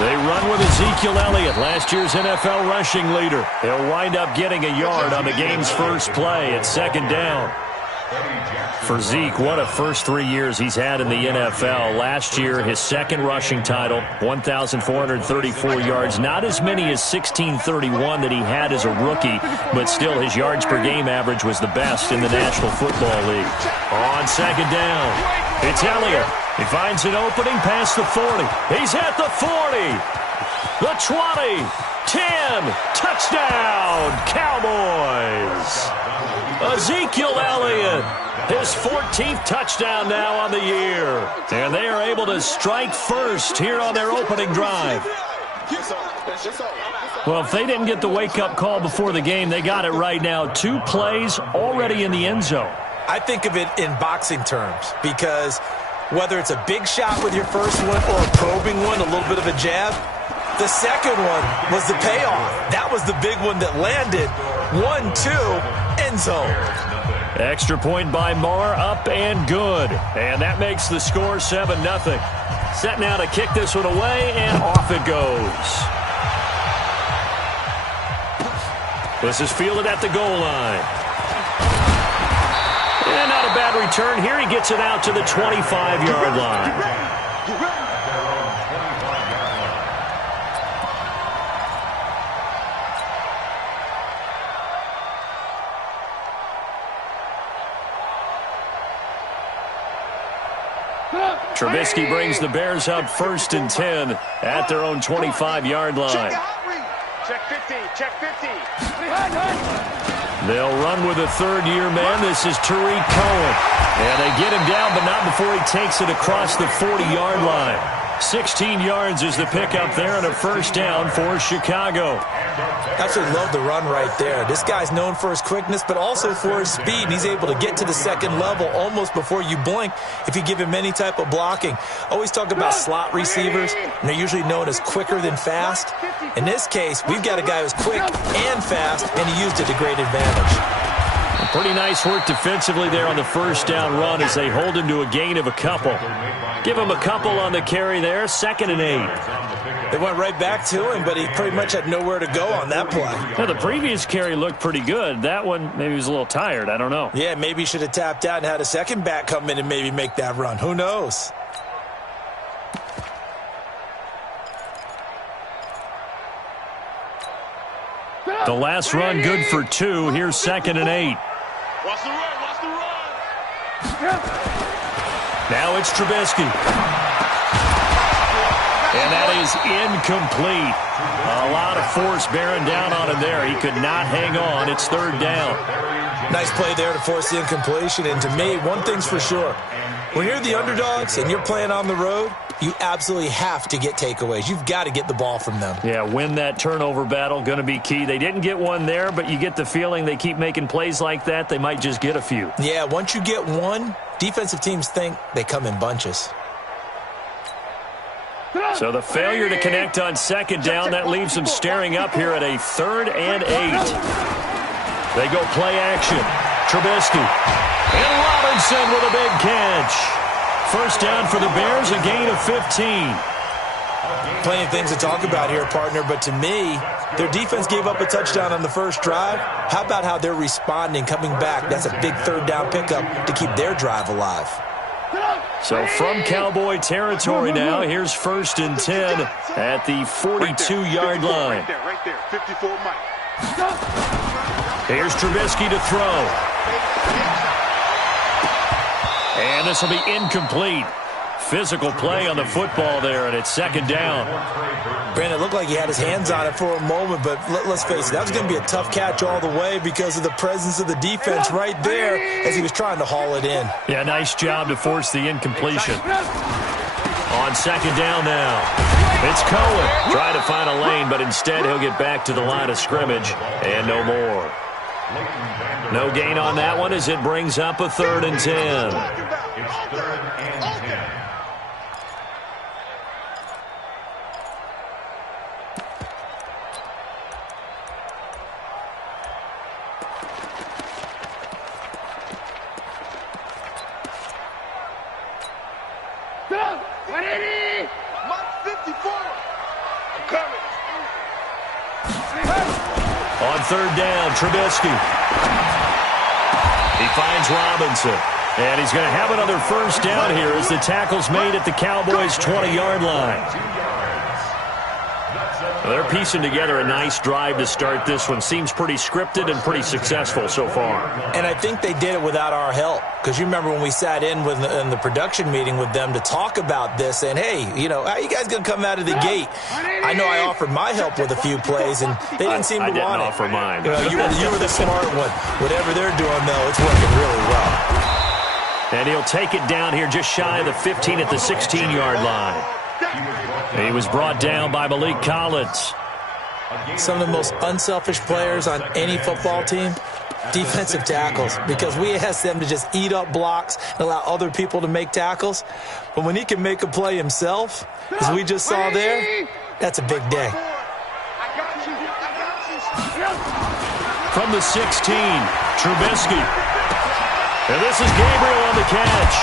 They run with Ezekiel Elliott, last year's NFL rushing leader. He'll wind up getting a yard on the game's first play at second down. For Zeke, what a first 3 years he's had in the NFL. Last year, his second rushing title, 1,434 yards. Not as many as 1,631 that he had as a rookie, but still his yards per game average was the best in the National Football League. On second down, it's Elliott. He finds an opening past the 40. He's at the 40, the 20, 10, touchdown, Cowboys. Ezekiel Elliott, his 14th touchdown now on the year. And they are able to strike first here on their opening drive. Well, if they didn't get the wake-up call before the game, they got it right now. 2 plays already in the end zone. I think of it in boxing terms because whether it's a big shot with your first one or a probing one, a little bit of a jab, the second one was the payoff. That was the big one that landed. 1-2, end zone. Extra point by Marr, up and good. And that makes the score 7-0. Set now to kick this one away, and off it goes. This is fielded at the goal line. And not a bad return here. He gets it out to the 25-yard line. Trubisky brings the Bears up 1st and 10 at their own 25-yard line. Check 50, check 50. They'll run with a third-year man. This is Tariq Cohen. And they get him down, but not before he takes it across the 40-yard line. 16 yards is the pickup there and a first down for Chicago. Absolutely love the run right there. This guy's known for his quickness, but also for his speed. And he's able to get to the second level almost before you blink if you give him any type of blocking. Always talk about slot receivers, and they're usually known as quicker than fast. In this case, we've got a guy who's quick and fast, and he used it to great advantage. Pretty nice work defensively there on the first down run as they hold him to a gain of a couple. Give him a couple on the carry there, 2nd and 8. They went right back to him, but he pretty much had nowhere to go on that play. Well, the previous carry looked pretty good. That one, maybe he was a little tired. I don't know. Yeah, maybe he should have tapped out and had a second back come in and maybe make that run. Who knows? The last run good for 2. Here's 2nd and 8. Watch the run, watch the run. Now it's Trubisky. And that is incomplete. A lot of force bearing down on him there. He could not hang on. It's 3rd down. Nice play there to force the incompletion. And to me, one thing's for sure. When you're the underdogs and you're playing on the road, you absolutely have to get takeaways. You've got to get the ball from them. Yeah, win that turnover battle, going to be key. They didn't get one there, but you get the feeling they keep making plays like that, they might just get a few. Yeah, once you get one, defensive teams think they come in bunches. So the failure to connect on 2nd down, that leaves them staring up here at a 3rd and 8. They go play action. Trubisky. And Robinson with a big catch. First down for the Bears, a gain of 15. Plenty of things to talk about here, partner, but to me, their defense gave up a touchdown on the first drive. How about how they're responding, coming back? That's a big 3rd down pickup to keep their drive alive. So from Cowboy territory now, here's 1st and 10 at the 42-yard line. Right there, 54 Mike. Here's Trubisky to throw. And this will be incomplete. Physical play on the football there, and it's 2nd down. Brandon, it looked like he had his hands on it for a moment, but let's face it, that was going to be a tough catch all the way because of the presence of the defense right there as he was trying to haul it in. Yeah, nice job to force the incompletion. On 2nd down now, it's Cohen trying to find a lane, but instead he'll get back to the line of scrimmage and no more. No gain on that one as it brings up a 3rd and 10. third down. Trubisky. He finds Robinson. And he's going to have another first down here as the tackle's made at the Cowboys' 20-yard line. They're piecing together a nice drive to start this one. Seems pretty scripted and pretty successful so far. And I think they did it without our help. Because you remember when we sat in the production meeting with them to talk about this, and, hey, you know, how are you guys going to come out of the gate? I know I offered my help with a few plays, and they didn't seem to want it. I didn't offer mine. You were the smart one. Whatever they're doing, though, it's working really well. And he'll take it down here just shy of the 15 at the 16-yard line. He was brought down by Malik Collins. Some of the most unselfish players on any football team, defensive tackles, because we ask them to just eat up blocks and allow other people to make tackles. But when he can make a play himself, as we just saw there, that's a big day. From the 16, Trubisky. And this is Gabriel on the catch.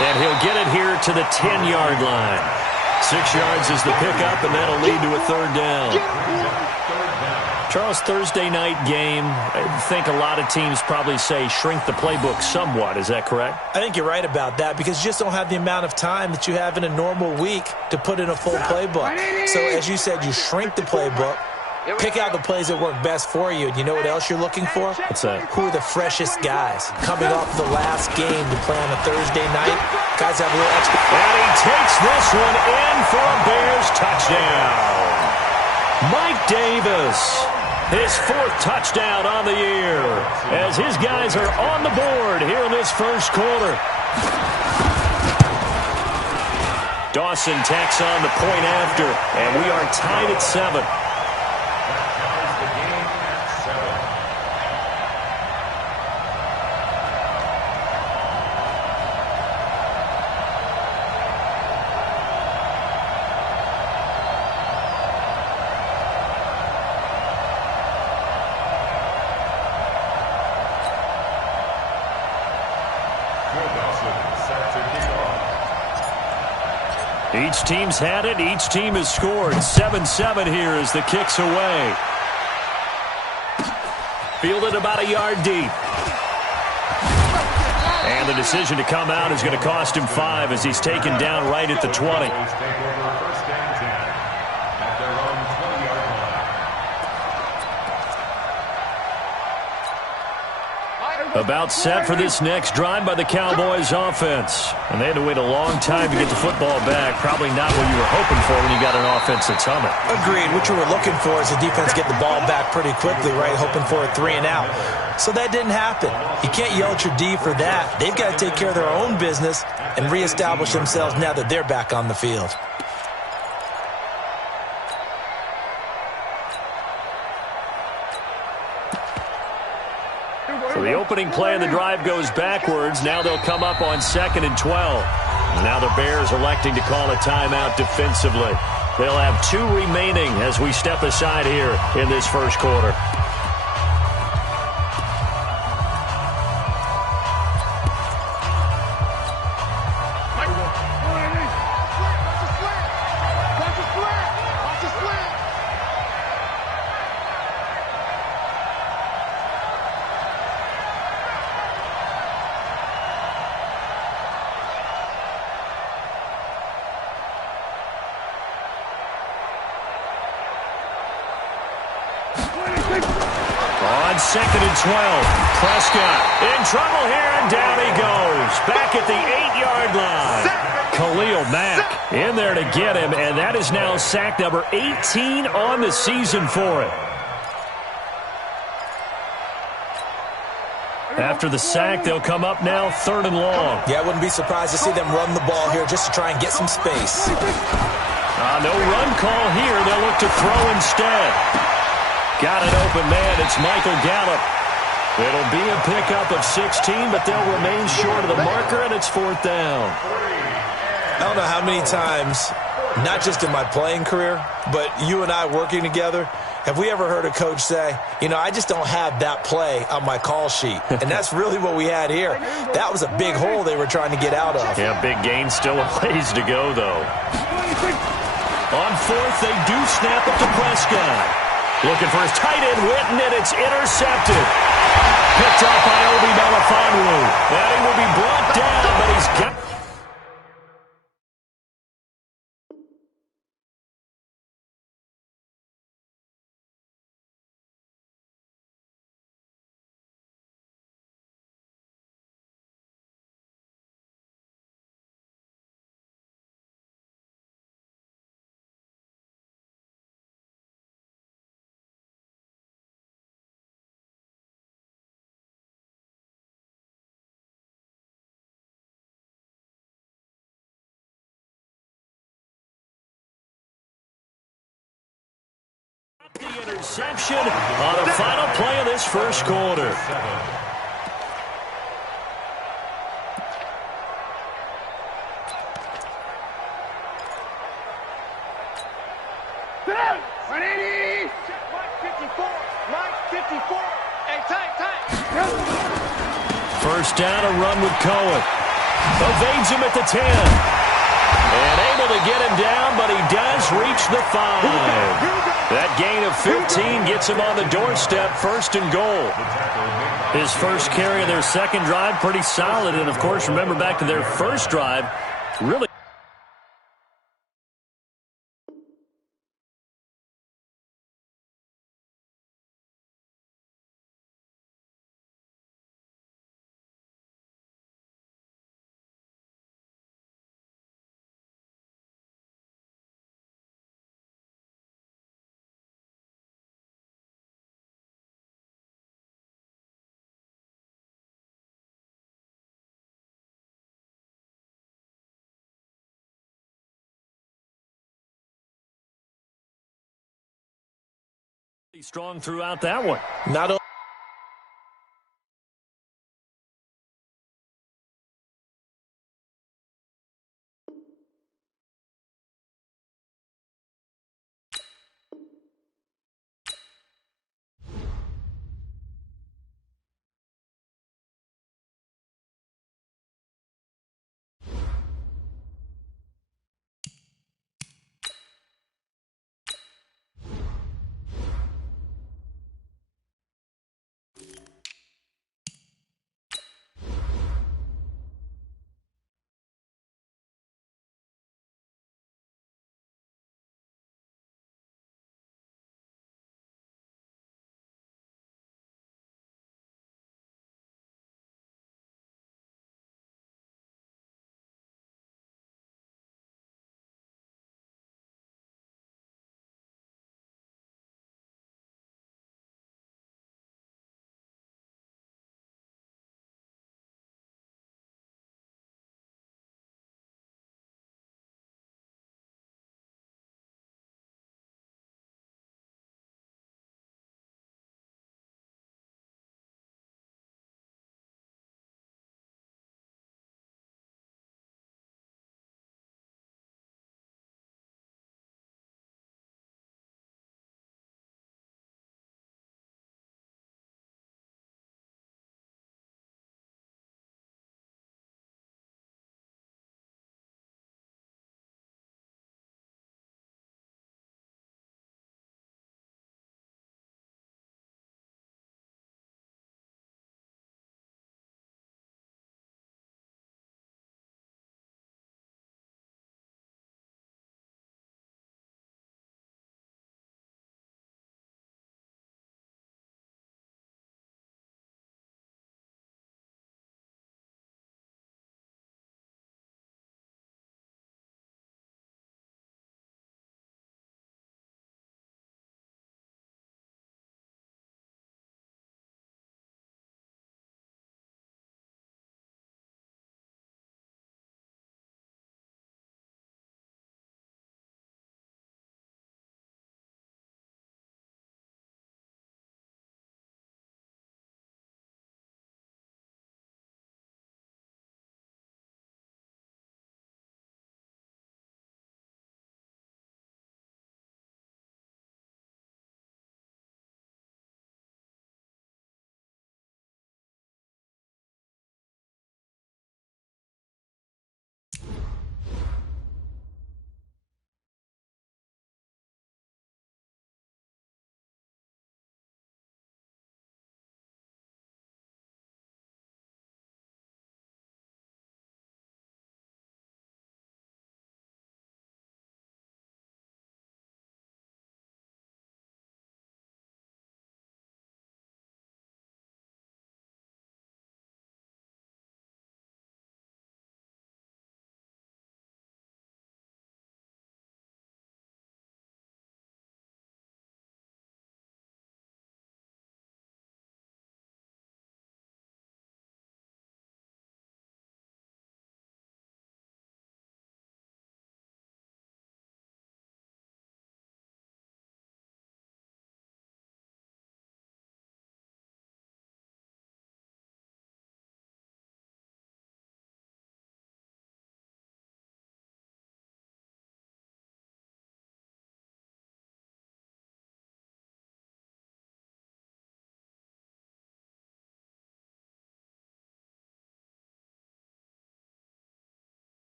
And he'll get it here to the 10-yard line. 6 yards is the pickup, and that'll lead to a third down. Charles, Thursday night game, I think a lot of teams probably say shrink the playbook somewhat. Is that correct? I think you're right about that because you just don't have the amount of time that you have in a normal week to put in a full playbook. So, as you said, you shrink the playbook. Pick out the plays that work best for you. And you know what else you're looking for? What's that? Who are the freshest guys coming off the last game to play on a Thursday night? Guys have a little extra. And he takes this one in for a Bears touchdown. Mike Davis, his 4th touchdown on the year, as his guys are on the board here in this first quarter. Dawson tacks on the point after, and we are tied at 7. Each team's had it. Each team has scored. 7-7 here as the kick's away. Fielded about a yard deep. And the decision to come out is going to cost him 5 as he's taken down right at the 20. About set for this next drive by the Cowboys offense. And they had to wait a long time to get the football back. Probably not what you were hoping for when you got an offense that's humming. Agreed. What you were looking for is the defense get the ball back pretty quickly, right? Hoping for a 3-and-out. So that didn't happen. You can't yell at your D for that. They've got to take care of their own business and reestablish themselves now that they're back on the field. So the opening play of the drive goes backwards. Now they'll come up on 2nd and 12. Now the Bears electing to call a timeout defensively. They'll have 2 remaining as we step aside here in this first quarter. On 2nd and 12, Prescott in trouble here, and down he goes. Back at the 8-yard line. Khalil Mack in there to get him, and that is now sack number 18 on the season for him. After the sack, they'll come up now 3rd and long. Yeah, I wouldn't be surprised to see them run the ball here just to try and get some space. No run call here. They'll look to throw instead. Got an open man. It's Michael Gallup. It'll be a pickup of 16, but they'll remain short of the marker, and it's 4th down. I don't know how many times, not just in my playing career, but you and I working together, have we ever heard a coach say, you know, I just don't have that play on my call sheet. And that's really what we had here. That was a big hole they were trying to get out of. Yeah, big gain. Still a ways to go, though. On 4th, they do snap it to Prescott. Looking for his tight end, Witten, and it's intercepted. Picked up by Obi Melifonwu. And he will be brought down, but he's got... The interception on the final play of this first quarter. First down, a run with Cohen. Evades him at the 10. And able to get him down, but he does reach the 5. That gain of 15 gets him on the doorstep, first and goal. His first carry of their second drive, pretty solid. And, of course, remember back to their first drive, really strong throughout that one. Not only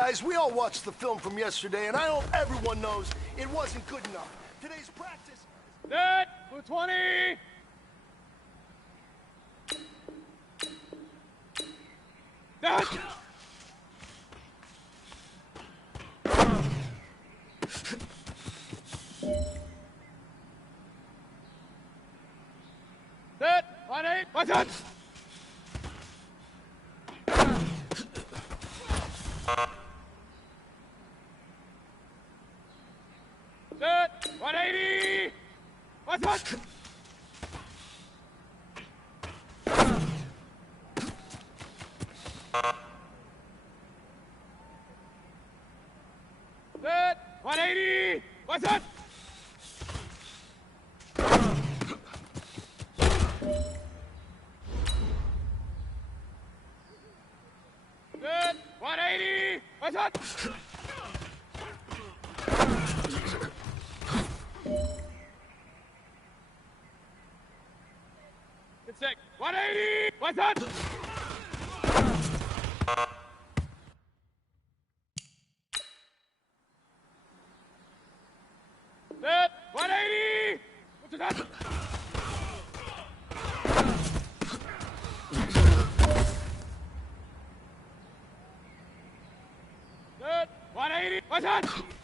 Guys, we all watched the film from yesterday, and I hope everyone knows it wasn't good enough. Today's practice... Set! Blue 20! Set! Set! 1-8! Watch out! Set! 180! Watch out! Set! 180! Watch out! Set! 180! Watch out! Get sick. 180! Watch out! Set! 180! What's it up? Set! 180! Watch out!